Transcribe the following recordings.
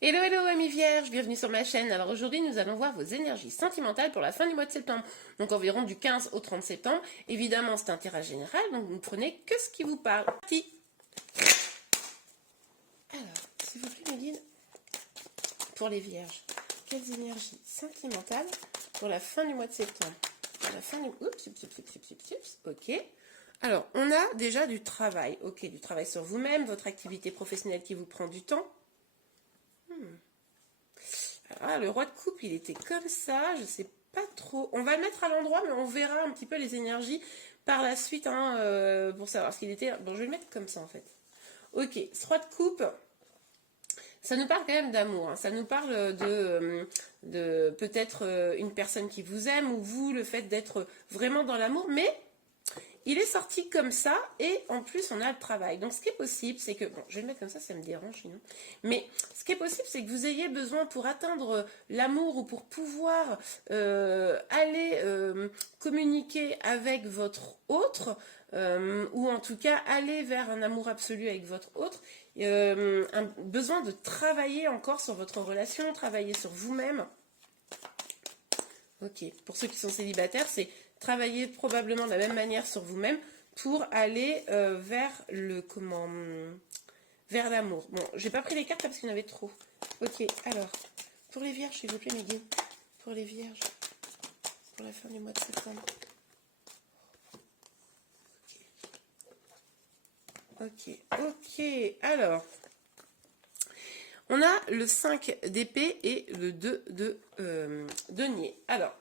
Hello, hello amis vierges, bienvenue sur ma chaîne. Alors aujourd'hui nous allons voir vos énergies sentimentales pour la fin du mois de septembre. Donc environ du 15 au 30 septembre. Évidemment c'est un tirage général, donc vous ne prenez que ce qui vous parle. Parti. Alors, s'il vous plaît mes guides, pour les vierges, quelles énergies sentimentales pour la fin du mois de septembre? Pour la fin du... Oups, ok. Alors, on a déjà du travail. Ok, du travail sur vous-même, votre activité professionnelle qui vous prend du temps. Ah, le roi de coupe, il était comme ça, je sais pas trop. On va le mettre à l'endroit, mais on verra un petit peu les énergies par la suite pour savoir ce qu'il était. Bon, je vais le mettre comme ça en fait. Ok, ce roi de coupe, ça nous parle quand même d'amour. Hein. Ça nous parle de peut-être une personne qui vous aime ou vous, le fait d'être vraiment dans l'amour, mais il est sorti comme ça et en plus on a le travail. Donc ce qui est possible, c'est que, bon, je vais le mettre comme ça me dérange sinon. Mais ce qui est possible, c'est que vous ayez besoin pour atteindre l'amour ou pour pouvoir aller communiquer avec votre autre, ou en tout cas aller vers un amour absolu avec votre autre, un besoin de travailler encore sur votre relation, travailler sur vous-même. Ok, pour ceux qui sont célibataires, c'est travailler probablement de la même manière sur vous-même pour aller vers vers l'amour. Bon, j'ai pas pris les cartes là parce qu'il y en avait trop. Ok, alors, pour les vierges, s'il vous plaît, mes guides. Pour les vierges, pour la fin du mois de septembre. Ok, ok, alors, on a le 5 d'épée et le 2 de denier. Alors,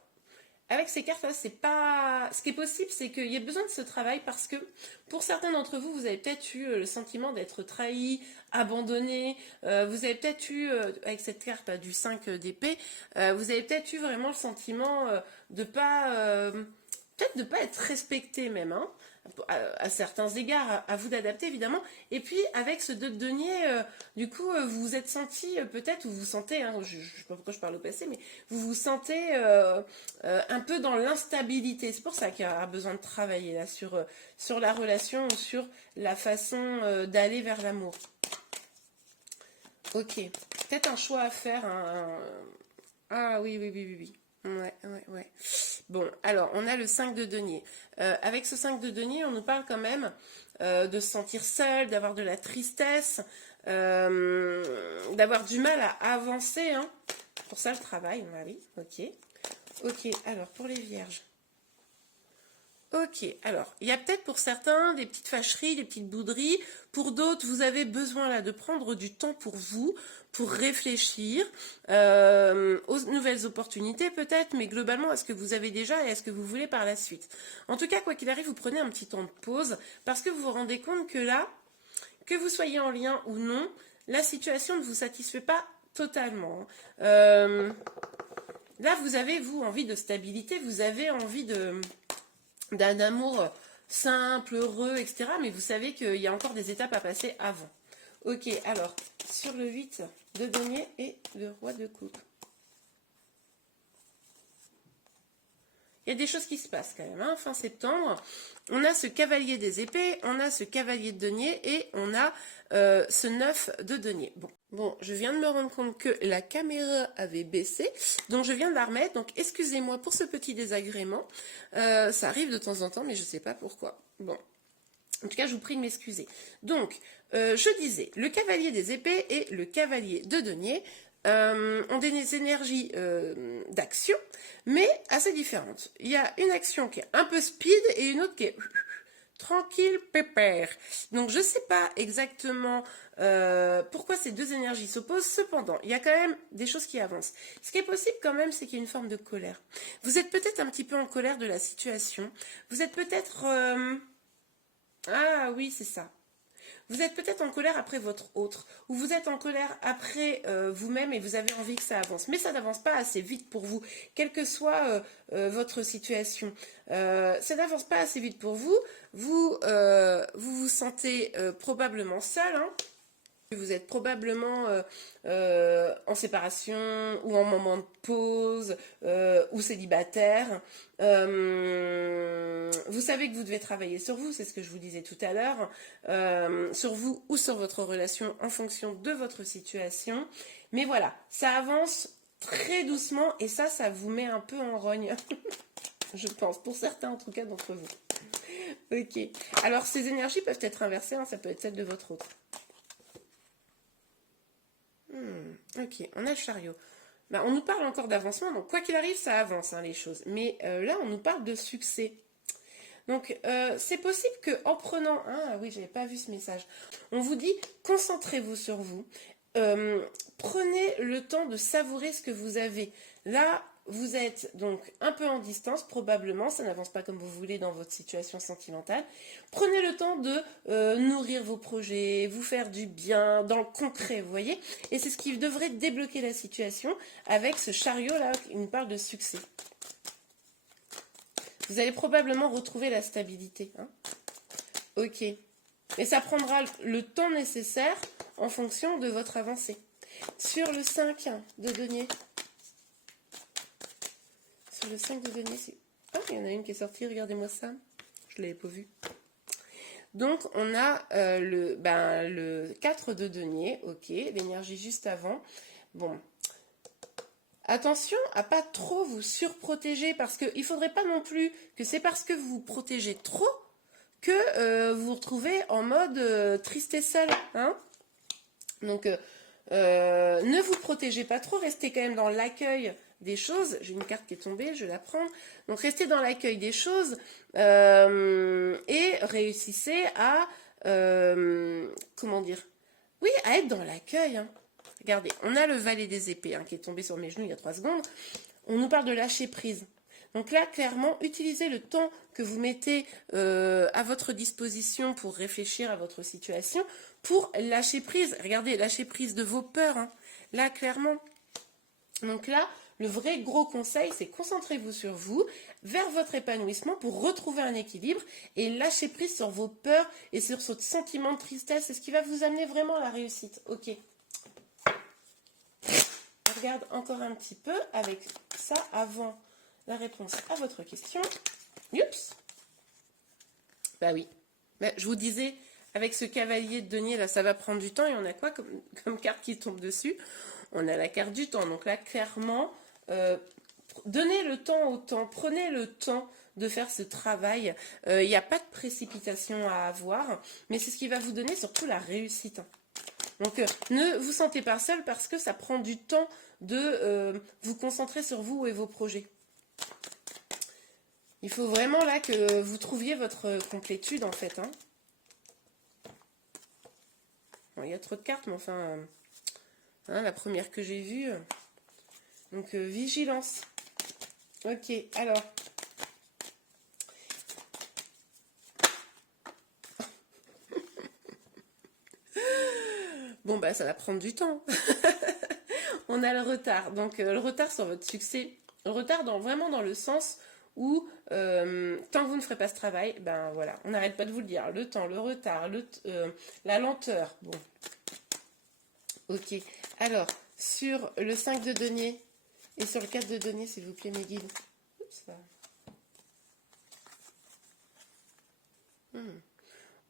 avec ces cartes-là, c'est pas. Ce qui est possible, c'est qu'il y a besoin de ce travail parce que pour certains d'entre vous, vous avez peut-être eu le sentiment d'être trahi, abandonné. Vous avez peut-être eu, avec cette carte là, du 5 d'épée, vous avez peut-être eu vraiment le sentiment de pas. Peut-être de pas être respecté même, hein, à certains égards, à vous d'adapter évidemment. Et puis avec ce 2 de denier, du coup, vous vous êtes senti peut-être, ou vous sentez, hein, je ne sais pas pourquoi je parle au passé, mais vous vous sentez un peu dans l'instabilité. C'est pour ça qu'il y a besoin de travailler là sur la relation ou sur la façon d'aller vers l'amour. Ok, peut-être un choix à faire. Ah oui, oui, oui, oui, oui. Ouais, ouais, ouais. Bon, alors, on a le 5 de denier. Avec ce 5 de denier, on nous parle quand même de se sentir seul, d'avoir de la tristesse, d'avoir du mal à avancer. Hein. Pour ça, le travail, oui, ok. Ok, alors, pour les vierges. Ok, alors, il y a peut-être pour certains des petites fâcheries, des petites bouderies. Pour d'autres, vous avez besoin là de prendre du temps pour vous, pour réfléchir aux nouvelles opportunités peut-être, mais globalement à ce que vous avez déjà et à ce que vous voulez par la suite. En tout cas, quoi qu'il arrive, vous prenez un petit temps de pause parce que vous vous rendez compte que là, que vous soyez en lien ou non, la situation ne vous satisfait pas totalement. Là, vous avez, vous, envie de stabilité, vous avez envie d'un amour simple, heureux, etc. Mais vous savez qu'il y a encore des étapes à passer avant. Ok, alors, sur le 8 de denier et le roi de coupe. Il y a des choses qui se passent quand même, hein, fin septembre. On a ce cavalier des épées, on a ce cavalier de denier et on a ce 9 de denier. Bon, je viens de me rendre compte que la caméra avait baissé, donc je viens de la remettre. Donc excusez-moi pour ce petit désagrément. Ça arrive de temps en temps, mais je ne sais pas pourquoi. Bon, en tout cas, je vous prie de m'excuser. Donc, je disais, le cavalier des épées et le cavalier de denier ont des énergies d'action, mais assez différentes. Il y a une action qui est un peu speed et une autre qui est tranquille, pépère. Donc je ne sais pas exactement pourquoi ces deux énergies s'opposent. Cependant, il y a quand même des choses qui avancent. Ce qui est possible quand même, c'est qu'il y a une forme de colère. Vous êtes peut-être un petit peu en colère de la situation. Vous êtes peut-être... Ah oui, c'est ça. Vous êtes peut-être en colère après votre autre, ou vous êtes en colère après vous-même et vous avez envie que ça avance. Mais ça n'avance pas assez vite pour vous, quelle que soit votre situation. Ça n'avance pas assez vite pour vous. Vous vous sentez probablement seul, hein, Vous êtes probablement en séparation ou en moment de pause ou célibataire. Vous savez que vous devez travailler sur vous, c'est ce que je vous disais tout à l'heure, sur vous ou sur votre relation en fonction de votre situation. Mais voilà, ça avance très doucement et ça vous met un peu en rogne, je pense, pour certains en tout cas d'entre vous. Ok, alors ces énergies peuvent être inversées, hein, ça peut être celle de votre autre. Ok, on a le chariot. Ben, on nous parle encore d'avancement, donc quoi qu'il arrive, ça avance hein, les choses. Mais là, on nous parle de succès. Donc, c'est possible qu'en prenant... Ah oui, j'avais pas vu ce message. On vous dit, concentrez-vous sur vous. Prenez le temps de savourer ce que vous avez. Là, vous êtes donc un peu en distance, probablement, ça n'avance pas comme vous voulez dans votre situation sentimentale. Prenez le temps de nourrir vos projets, vous faire du bien, dans le concret, vous voyez. Et c'est ce qui devrait débloquer la situation avec ce chariot-là qui nous parle de succès. Vous allez probablement retrouver la stabilité. Hein. Ok. Et ça prendra le temps nécessaire en fonction de votre avancée. Sur le 5 de denier. Sur le 5 de denier, c'est... Ah, il y en a une qui est sortie, regardez-moi ça. Je ne l'avais pas vue. Donc, on a le 4 de denier, ok, l'énergie juste avant. Bon, attention à pas trop vous surprotéger, parce qu'il ne faudrait pas non plus que c'est parce que vous vous protégez trop que vous vous retrouvez en mode triste et seul. Hein. Donc, ne vous protégez pas trop, restez quand même dans l'accueil des choses. J'ai une carte qui est tombée, je vais la prendre. Donc restez dans l'accueil des choses et réussissez à comment dire, oui, à être dans l'accueil. Hein. Regardez, on a le valet des épées hein, qui est tombé sur mes genoux il y a 3 secondes. On nous parle de lâcher prise. Donc là, clairement, utilisez le temps que vous mettez à votre disposition pour réfléchir à votre situation, pour lâcher prise. Regardez, lâcher prise de vos peurs. Hein. Là, clairement. Donc là, le vrai gros conseil, c'est concentrez-vous sur vous, vers votre épanouissement pour retrouver un équilibre et lâcher prise sur vos peurs et sur ce sentiment de tristesse. C'est ce qui va vous amener vraiment à la réussite. Ok. On regarde encore un petit peu avec ça avant la réponse à votre question. Oups. Bah oui. Bah, je vous disais, avec ce cavalier de denier, là, ça va prendre du temps. Et on a quoi comme carte qui tombe dessus? On a la carte du temps. Donc là, clairement, donnez le temps au temps. Prenez le temps de faire ce travail. Il n'y a pas de précipitation à avoir. Mais c'est ce qui va vous donner surtout la réussite. Donc, ne vous sentez pas seul parce que ça prend du temps de vous concentrer sur vous et vos projets. Il faut vraiment là que vous trouviez votre complétude en fait. Hein. Bon, il y a trop de cartes, mais enfin, hein, la première que j'ai vue. Donc, vigilance. Ok, alors. Bon, bah, ça va prendre du temps. On a le retard. Donc, le retard sur votre succès. Le retard vraiment dans le sens où, tant que vous ne ferez pas ce travail, ben voilà, on n'arrête pas de vous le dire. Le temps, le retard, la lenteur. Bon. Ok. Alors, sur le 5 de denier et sur le 4 de denier, s'il vous plaît, mes guides. Oups, là.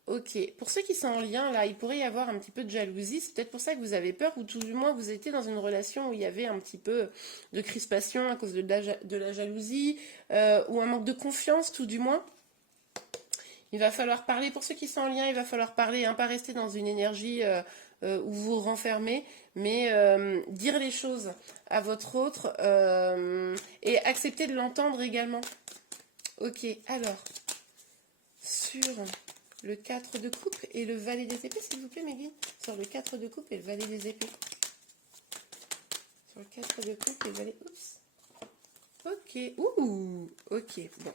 Ok, pour ceux qui sont en lien, là, il pourrait y avoir un petit peu de jalousie. C'est peut-être pour ça que vous avez peur, ou tout du moins vous étiez dans une relation où il y avait un petit peu de crispation à cause de la jalousie, ou un manque de confiance, tout du moins. Il va falloir parler, pour ceux qui sont en lien, il va falloir parler, hein, pas rester dans une énergie où vous vous renfermez, mais dire les choses à votre autre et accepter de l'entendre également. Ok, alors, sur le 4 de coupe et le valet des épées, s'il vous plaît, Mehdi. Sur le 4 de coupe et le valet des épées. Sur le 4 de coupe et le valet... Oups. Ok. Ouh. Ok. Bon.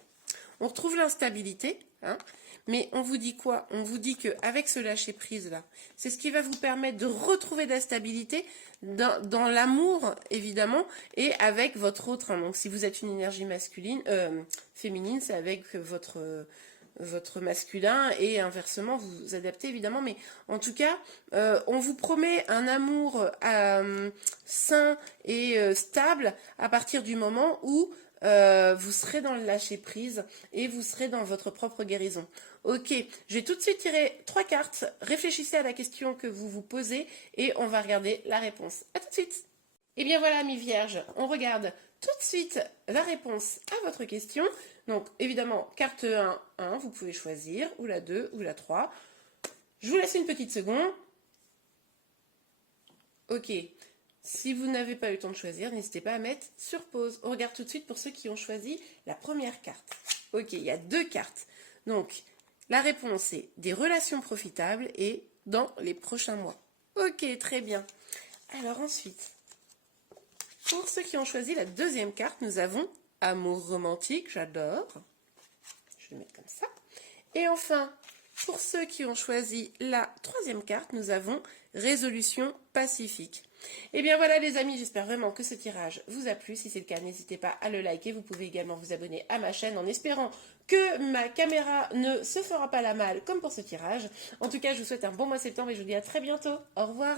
On retrouve l'instabilité. Hein, mais on vous dit quoi? On vous dit qu'avec ce lâcher-prise-là, c'est ce qui va vous permettre de retrouver de la stabilité dans l'amour, évidemment, et avec votre autre. Hein, donc, si vous êtes une énergie masculine, féminine, c'est avec votre votre masculin et inversement, vous vous adaptez évidemment. Mais en tout cas, on vous promet un amour sain et stable à partir du moment où vous serez dans le lâcher-prise et vous serez dans votre propre guérison. Ok, je vais tout de suite tirer 3 cartes. Réfléchissez à la question que vous vous posez et on va regarder la réponse. À tout de suite. Et bien voilà, mes vierges, on regarde tout de suite la réponse à votre question. Donc évidemment, carte 1, vous pouvez choisir, ou la 2, ou la 3. Je vous laisse une petite seconde. Ok. Si vous n'avez pas eu le temps de choisir, n'hésitez pas à mettre sur pause. On regarde tout de suite pour ceux qui ont choisi la première carte. Ok, il y a 2 cartes. Donc, la réponse est des relations profitables et dans les prochains mois. Ok, très bien. Alors ensuite, pour ceux qui ont choisi la deuxième carte, nous avons amour romantique, j'adore. Je vais le mettre comme ça. Et enfin, pour ceux qui ont choisi la troisième carte, nous avons résolution pacifique. Et bien voilà les amis, j'espère vraiment que ce tirage vous a plu. Si c'est le cas, n'hésitez pas à le liker. Vous pouvez également vous abonner à ma chaîne en espérant que ma caméra ne se fera pas la malle comme pour ce tirage. En tout cas, je vous souhaite un bon mois de septembre et je vous dis à très bientôt. Au revoir.